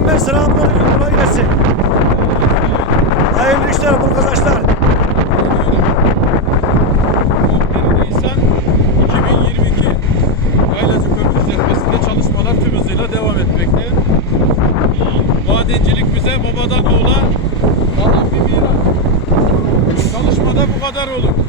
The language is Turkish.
Hasan Bey selamun. Kolay gelsin. Hayırlı işler bu arkadaşlar. 2022 Gaylacı Köprü Düzeltmesi'nde çalışmalar tüm hızıyla devam etmekte. Madencilik bize babadan oğula kalan bir miras. Çalışmada bu kadar olur.